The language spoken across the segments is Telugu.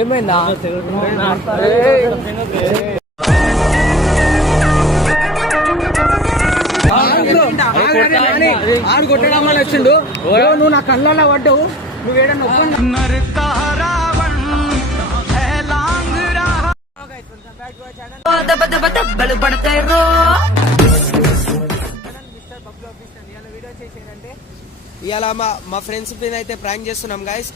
ఏమైందా? ఆడు కొట్టడం వల్ల వచ్చిండు. నువ్వు నా కళ్ళల్లో పడ్డావు. నువ్వు ఏడన్నా ఇవాళ మా ఫ్రెండ్స్ పైన అయితే ప్రాంక్ చేస్తున్నాం గాయస్.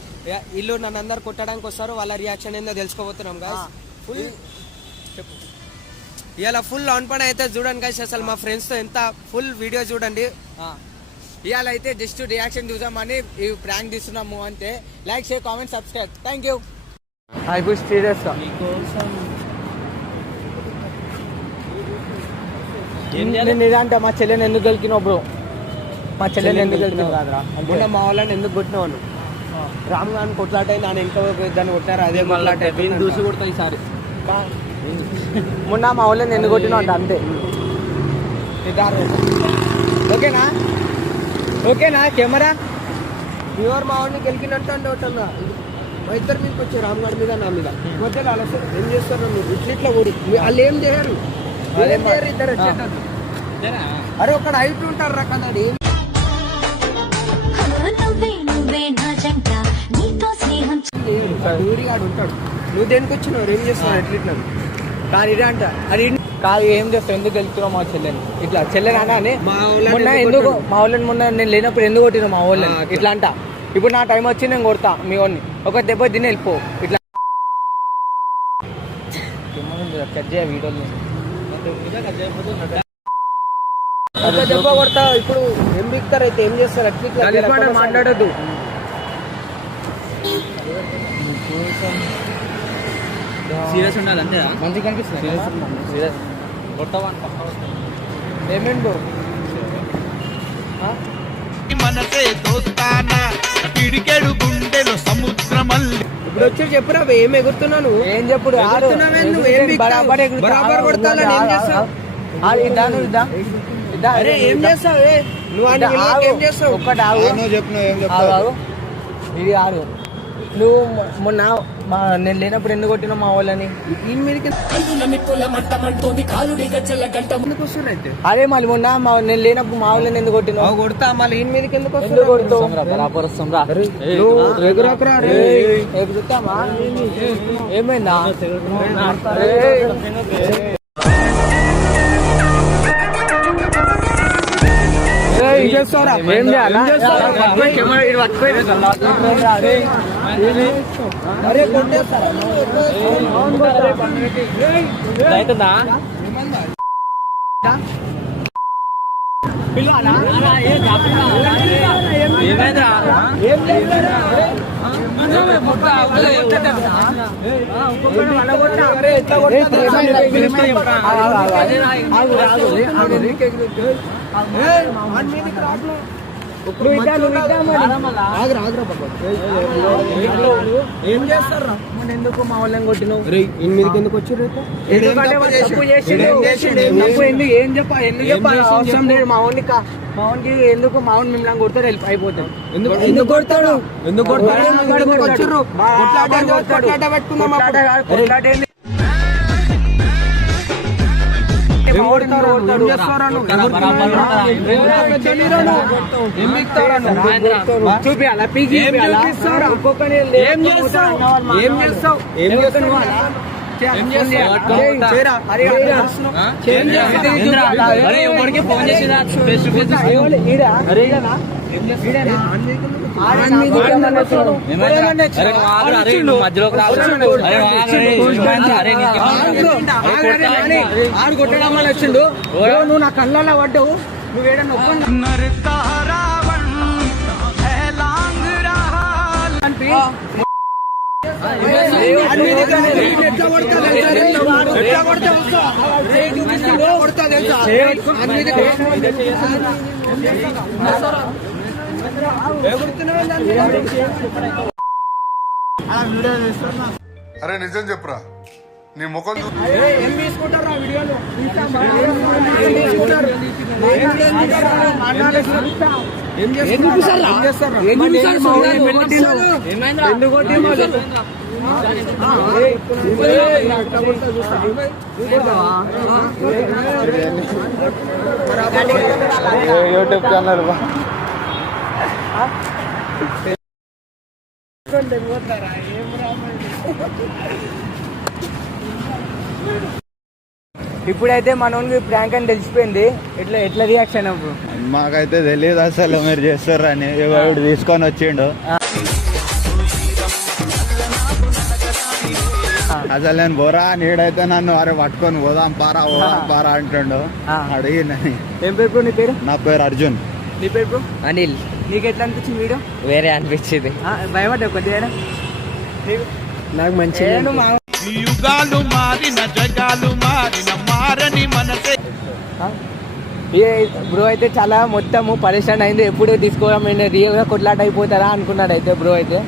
ఇల్లు నన్ను అందరు కొట్టడానికి వస్తారు. వాళ్ళ రియాక్షన్ ఏందో తెలుసుకోబోతున్నాం గాయస్. ఫుల్ ఇవాళ ఫుల్ ఆన్ పని అయితే చూడండి గాయస్. అసలు మా ఫ్రెండ్స్ తో ఎంత ఫుల్ వీడియో చూడండి. ఇవాళ అయితే జస్ట్ రియాక్షన్ చూసామని ఈ ప్రాంక్ తీస్తున్నాము అంతే. Like, share, comment, subscribe. Thank you. ఇప్పుడు సీరియస్ ఇదంటే మా చెల్లెని ఎందుకు గెలికినావు బ్రో? మా చెల్లెని ఎందుకు గెలికినావు కాదురా? మొన్న మా వాళ్ళని ఎందుకు కొట్టినావు? రామ్ గారిని కొట్లాట నాన్న ఇంకా దాన్ని కొట్టారు. అదే కొట్లాట దూసి కొడతా ఈసారి. మొన్న మా వాళ్ళని ఎందుకు కొట్టినావు అంటే అంతే. ఓకేనా? ఓకేనా? కెమెరా ప్యూర్ మా వాడిని గెలికినట్టు అంటే ఒకటన్నా మా ఇద్దరు మీకు వచ్చారు. రామ్ గారి మీద నా మీద మధ్యలో అలా ఏం చేస్తారు? మీరు ఇట్లా ఓడి వాళ్ళు ఏం చేయరు. ఇద్దరు అరే ఒకడు హైట్ ఉంటారు రా కదండి. ఊరిగాడు ఉంటాడు. నువ్వు దేనికి వచ్చినావు? ఏం చేస్తున్నావు? ఎట్లా కానీ ఇదే అంట అది కాదు. ఏం చేస్తావు? ఎందుకు వెళ్తున్నావు మా చెల్లెని? ఇట్లా చెల్లెని అన్నా అని మొన్న ఎందుకు మా వాళ్ళని మొన్న నేను లేనప్పుడు ఎందుకు కొట్టినా మా వాళ్ళని ఇట్లా అంట. ఇప్పుడు నా టైం వచ్చి నేను కొడతా మీ వాడిని. ఒక దెబ్బ తిని వెళ్ళిపో. ఇట్లా కట్ చేయ వీడియోని దెబ్బ కొడతా. ఇప్పుడు ఏం బిక్తారు అయితే ఏం చేస్తారు? అట్లా మాట్లాడద్దు. సీరియస్ ఉండాలి అంతే. మంచిగా కనిపిస్తుంది. సీరియస్ కొడతావా? ఏమేంటి బ్రో? మనసే దోస్తానా పిడికెడు గుండెలో సముద్రమల్లి. ఇప్పుడు వచ్చి చెప్పురా ఏం ఎగురుతున్నాను? ఏం చెప్పుడు? బరాబర్ కొడతాను. ఏం చేస్తావు? ఏం చేస్తావు? నువ్వు ఏం చేస్తావు? ఒక్కటి ఇది ఆడు. నువ్వు మొన్న నేను లేనప్పుడు ఎందుకు కొట్టినావు మా వాళ్ళని? అదే మళ్ళీ మొన్న నేను లేనప్పుడు మా వాళ్ళని ఎందుకు కొట్టినావు? కొడతా మళ్ళీ ఈయన మీదకి ఎందుకు కొడతావు? ఏమైందా? ఏం చేస్తావురా? ఏం చేయాలా? అరే కొట్టేస్తారా? ఏం చేస్తారా? ఎందుకు మా వాళ్ళని కొట్టినావు? మీదకి ఎందుకు వచ్చి ఏం చెప్పా? ఎందుకు చెప్పాలి? అవసరం లేదు. మా వాడికి ఎందుకు మా వాడిని మిమ్మల్ని కొడతారు అయిపోతాడు. ఎందుకు కొడతాడు? ఎందుకు కొడతాడు? చూపియాలా? పీకి ఒక్కొక్కని ఏం చేస్తావు? ఏం చేస్తావు? ఏం చేస్తావు? ఆడు కొట్టడం వల్ల వచ్చిండు. నువ్వు నా కళ్ళల్లో పడ్డావు. నువ్వు ఏడన్నా అరే నిజం చెప్పురా, నీ ముఖం ఏం తీసుకుంటారు ఆ వీడియోలు? ఎందుకు యూట్యూబ్ ఛానల్ ఇప్పుడైతే మనోనికి ప్రాంక్ అని తెలిసిపోయింది. ఎట్లా ఎట్లా రియాక్షన్ అప్పుడు? మాకైతే తెలియదు అసలు మీరు చేస్తారని. ఎవరు తీసుకొని వచ్చిండు. అసలు నేను బోరా నీడైతే నన్ను అరే పట్టుకొని పోదాం పారా అంటుండు. అడిగిందని. ఏం పేరు బ్రో నీ పేరు? నా పేరు అర్జున్. నీ పేరు బ్రో? అనిల్. నీకు ఎట్లా అనిపించింది వీడియో? వేరే అనిపించింది. భయపడ్డా కొద్దిగా? నాకు మంచిగా యుగాలు మారిన జగాలు మారిన మారని మనసే. బ్రో అయితే చాలా మొత్తము పరేషాన్ అయింది. ఎప్పుడు తీసుకోవడం రియల్ గా కొట్లాట అయిపోతారా అనుకున్నాడు అయితే బ్రో అయితే.